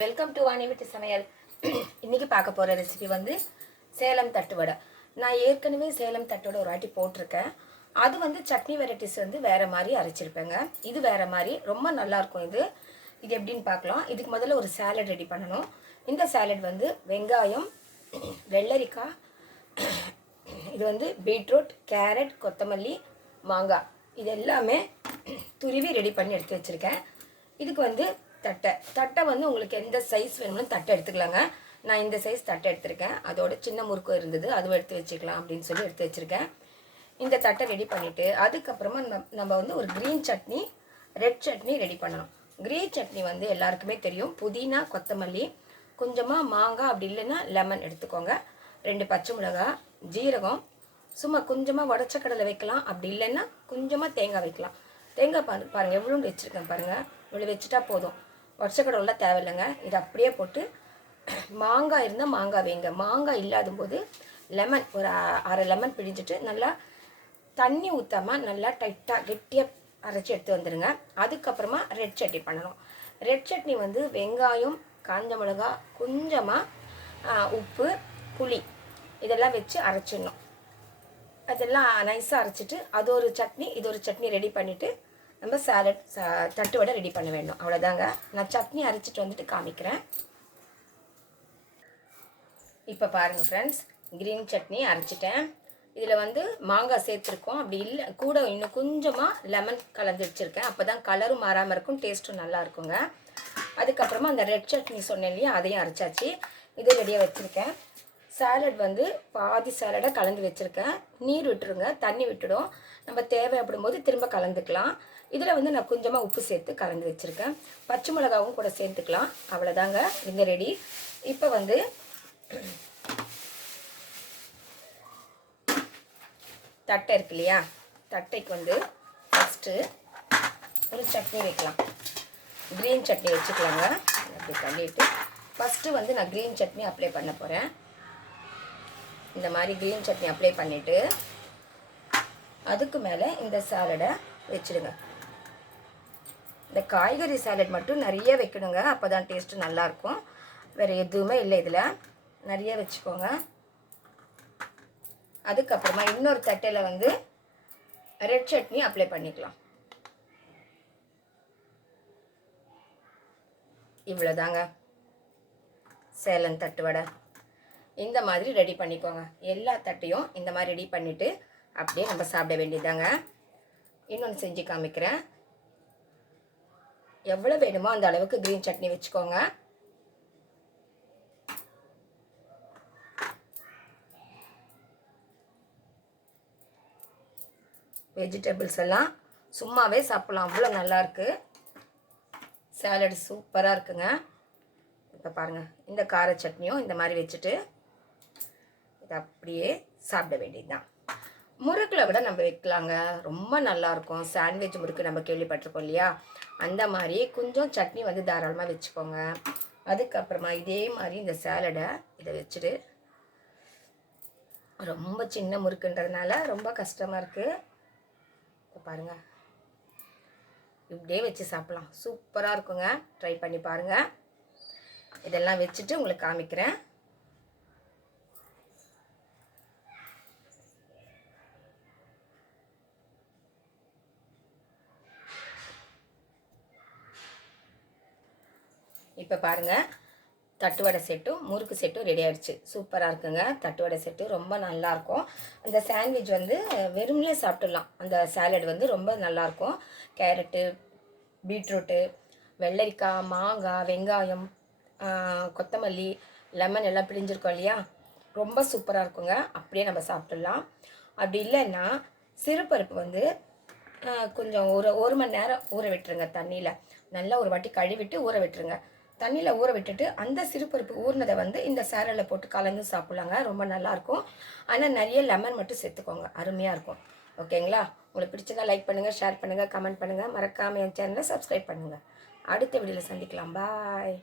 Welcome to Vani வீட்டு சமையல் இன்னைக்கு பார்க்க போகிற ரெசிபி வந்து சேலம் தட்டுவடை நான் ஏற்கனவே சேலம் தட்டுவடை ஒரு வாட்டி போட்டிருக்கேன். அது வந்து சட்னி வெரைட்டிஸ் வந்து வேறு மாதிரி அரைச்சிருப்பேங்க. இது வேறு மாதிரி. ரொம்ப நல்லாயிருக்கும் இது. இது எப்படின்னு பார்க்கலாம். இதுக்கு முதல்ல ஒரு சாலட் ரெடி பண்ணணும். இந்த சேலட் வந்து வெங்காயம் வெள்ளரிக்காய் இது வந்து பீட்ரூட் கேரட் கொத்தமல்லி மாங்காய். இது எல்லாமே துருவி ரெடி பண்ணி எடுத்து வச்சுருக்கேன். இதுக்கு வந்து தட்டை. தட்டை வந்து உங்களுக்கு எந்த சைஸ் வேணும்னு தட்டை எடுத்துக்கலாங்க. நான் இந்த சைஸ் தட்டை எடுத்திருக்கேன். அதோட சின்ன முறுக்கும் இருந்தது அதுவும் எடுத்து வச்சுக்கலாம் அப்படின்னு சொல்லி எடுத்து வச்சுருக்கேன். இந்த தட்டை ரெடி பண்ணிவிட்டு அதுக்கப்புறமா நம்ம நம்ம வந்து ஒரு green chutney red chutney ready பண்ணணும். க்ரீன் சட்னி வந்து எல்லாருக்குமே தெரியும். புதினா கொத்தமல்லி கொஞ்சமாக மாங்காய் அப்படி இல்லைன்னா லெமன் எடுத்துக்கோங்க. ரெண்டு பச்சை மிளகாய் ஜீரகம் சும்மா கொஞ்சமாக உடச்ச கடலை வைக்கலாம். அப்படி இல்லைன்னா கொஞ்சமாக தேங்காய் வைக்கலாம். தேங்காய் பாரு பாருங்கள் எவ்வளோண்டு வச்சுருக்கேன் பாருங்கள் இவ்வளோ வச்சுட்டா போதும். உடச்ச தேவையில்லைங்க. இது அப்படியே போட்டு மாங்காய் இருந்தால் மாங்காய் வைங்க. மாங்காய் இல்லாத போது லெமன் ஒரு அரை லெமன் பிழிஞ்சிட்டு நல்லா தண்ணி ஊற்றாமல் நல்லா டைட்டாக கெட்டியாக அரைச்சி எடுத்து வந்துடுங்க அதுக்கப்புறமா ரெட் சட்னி பண்ணணும். ரெட் சட்னி வந்து வெங்காயம் காஞ்ச மிளகா கொஞ்சமாக உப்பு புளி இதெல்லாம் வச்சு அரைச்சிடணும். அதெல்லாம் நைஸாக அரைச்சிட்டு அது ஒரு சட்னி இது ஒரு சட்னி ரெடி பண்ணிவிட்டு நம்ம சேலட் தட்டு வடை ரெடி பண்ண வேண்டும் அவ்வளோதாங்க நான் சட்னி அரைச்சிட்டு வந்துட்டு காமிக்கிறேன். இப்போ பாருங்கள் ஃப்ரெண்ட்ஸ் க்ரீன் சட்னி அரைச்சிட்டேன். இதில் வந்து மாங்காய் சேர்த்துருக்கோம். அப்படி இல்லை கூட இன்னும் கொஞ்சமாக லெமன் கலந்து வச்சுருக்கேன். அப்போ தான் கலரும் மாறாமல் இருக்கும் டேஸ்ட்டும் நல்லா இருக்குங்க. அதுக்கப்புறமா அந்த ரெட் சட்னி சொன்னேன் இல்லையா அதையும் அரைச்சாச்சு. இதை ரெடியாக வச்சுருக்கேன். சேலட் வந்து பாதி சேலடாக கலந்து வச்சுருக்கேன். நீர் விட்டுருங்க தண்ணி விட்டுடும். நம்ம தேவைப்படும் போது திரும்ப கலந்துக்கலாம். இதில் வந்து நான் கொஞ்சமாக உப்பு சேர்த்து கலந்து வச்சுருக்கேன். பச்சை மிளகாவும் கூட சேர்த்துக்கலாம். அவ்வளோதாங்க. இந்த ரெடி இப்போ வந்து தட்டை இருக்கு இல்லையா? தட்டைக்கு வந்து ஃபஸ்ட்டு ஒரு சட்னி வைக்கலாம். க்ரீன் சட்னி வச்சுக்கலாங்க. அப்படி தள்ளிட்டு ஃபஸ்ட்டு வந்து நான் க்ரீன் சட்னி அப்ளை பண்ண போகிறேன் இந்த மாதிரி க்ரீன் சட்னி அப்ளை பண்ணிவிட்டு அதுக்கு மேலே இந்த சாலடை வச்சுடுங்க. இந்த காய்கறி சாலட் மட்டும் நிறைய வைக்கணுங்க. அப்போ தான் டேஸ்ட்டு நல்லாயிருக்கும். வேறு எதுவுமே இல்லை இதில். நிறைய வச்சுக்கோங்க. அதுக்கப்புறமா இன்னொரு தட்டையில் வந்து ரெட் சட்னி அப்ளை பண்ணிக்கலாம். இவ்வளோதாங்க. சேலம் தட்டு வடை. இந்த மாதிரி ரெடி பண்ணிக்கோங்க. எல்லா தட்டையும் இந்த மாதிரி ரெடி பண்ணிவிட்டு அப்படியே நம்ம சாப்பிட வேண்டியதாங்க இன்னொன்று செஞ்சு காமிக்கிறேன். எவ்வளோ வேணுமோ அந்த அளவுக்கு க்ரீன் சட்னி வச்சுக்கோங்க. வெஜிடபிள்ஸ் எல்லாம் சும்மாவே சாப்பிட்லாம். அவ்வளோ நல்லாயிருக்கு சேலட் சூப்பராக இருக்குங்க. இப்போ பாருங்கள் இந்த கார சட்னியும் இந்த மாதிரி வச்சுட்டு இதை அப்படியே சாப்பிட வேண்டியது தான் முறுக்கில் விட நம்ம வைக்கலாங்க. ரொம்ப நல்லாயிருக்கும் சாண்ட்விச் முறுக்கு நம்ம கேள்விப்பட்டிருக்கோம் இல்லையா? அந்த மாதிரி கொஞ்சம் சட்னி வந்து தாராளமாக வச்சுக்கோங்க. அதுக்கப்புறமா இதே மாதிரி இந்த சேலடை இதை வச்சுட்டு ரொம்ப சின்ன முறுக்குன்றதுனால ரொம்ப கஷ்டமாக இருக்குது பாருங்கள் இப்படியே வச்சு சாப்பிட்லாம். சூப்பராக இருக்குங்க. ட்ரை பண்ணி பாருங்கள் இதெல்லாம் வச்சுட்டு உங்களுக்கு காமிக்கிறேன். இப்போ பாருங்கள் தட்டுவடை செட்டும் முறுக்கு செட்டும் ரெடி ஆகிடுச்சு சூப்பராக இருக்குங்க. தட்டுவடை செட்டு ரொம்ப நல்லாயிருக்கும் அந்த சாண்ட்விச் வந்து வெறுமனே சாப்பிட்டுடலாம். அந்த சாலட் வந்து ரொம்ப நல்லாயிருக்கும் கேரட்டு பீட்ரூட்டு வெள்ளரிக்காய் மாங்காய் வெங்காயம் கொத்தமல்லி லெமன் எல்லாம் பிழிஞ்சிருக்கோம் இல்லையா? ரொம்ப சூப்பராக இருக்குங்க. அப்படியே நம்ம சாப்பிட்டுடலாம். அப்படி இல்லைன்னா சிறுபருப்பு வந்து கொஞ்சம் ஒரு ஒரு மணி நேரம் ஊற விட்டுருங்க தண்ணியில். நல்லா ஒரு வாட்டி கழுவிட்டு ஊற விட்டுருங்க. தண்ணியில் ஊற விட்டுட்டு அந்த சிறுபருப்பு ஊறினதை வந்து இந்த சேரலில் போட்டு கலந்து சாப்பிட்லாங்க. ரொம்ப நல்லாயிருக்கும். ஆனால் நிறைய லெமன் மட்டும் சேர்த்துக்கோங்க. அருமையாக இருக்கும். ஓகேங்களா? உங்களுக்கு பிடிச்சதா லைக் பண்ணுங்கள் ஷேர் பண்ணுங்கள் கமெண்ட் பண்ணுங்கள் மறக்காமல் என் சேனலை சப்ஸ்கிரைப் பண்ணுங்கள் அடுத்த வீடியோவில் சந்திக்கலாம். பாய்.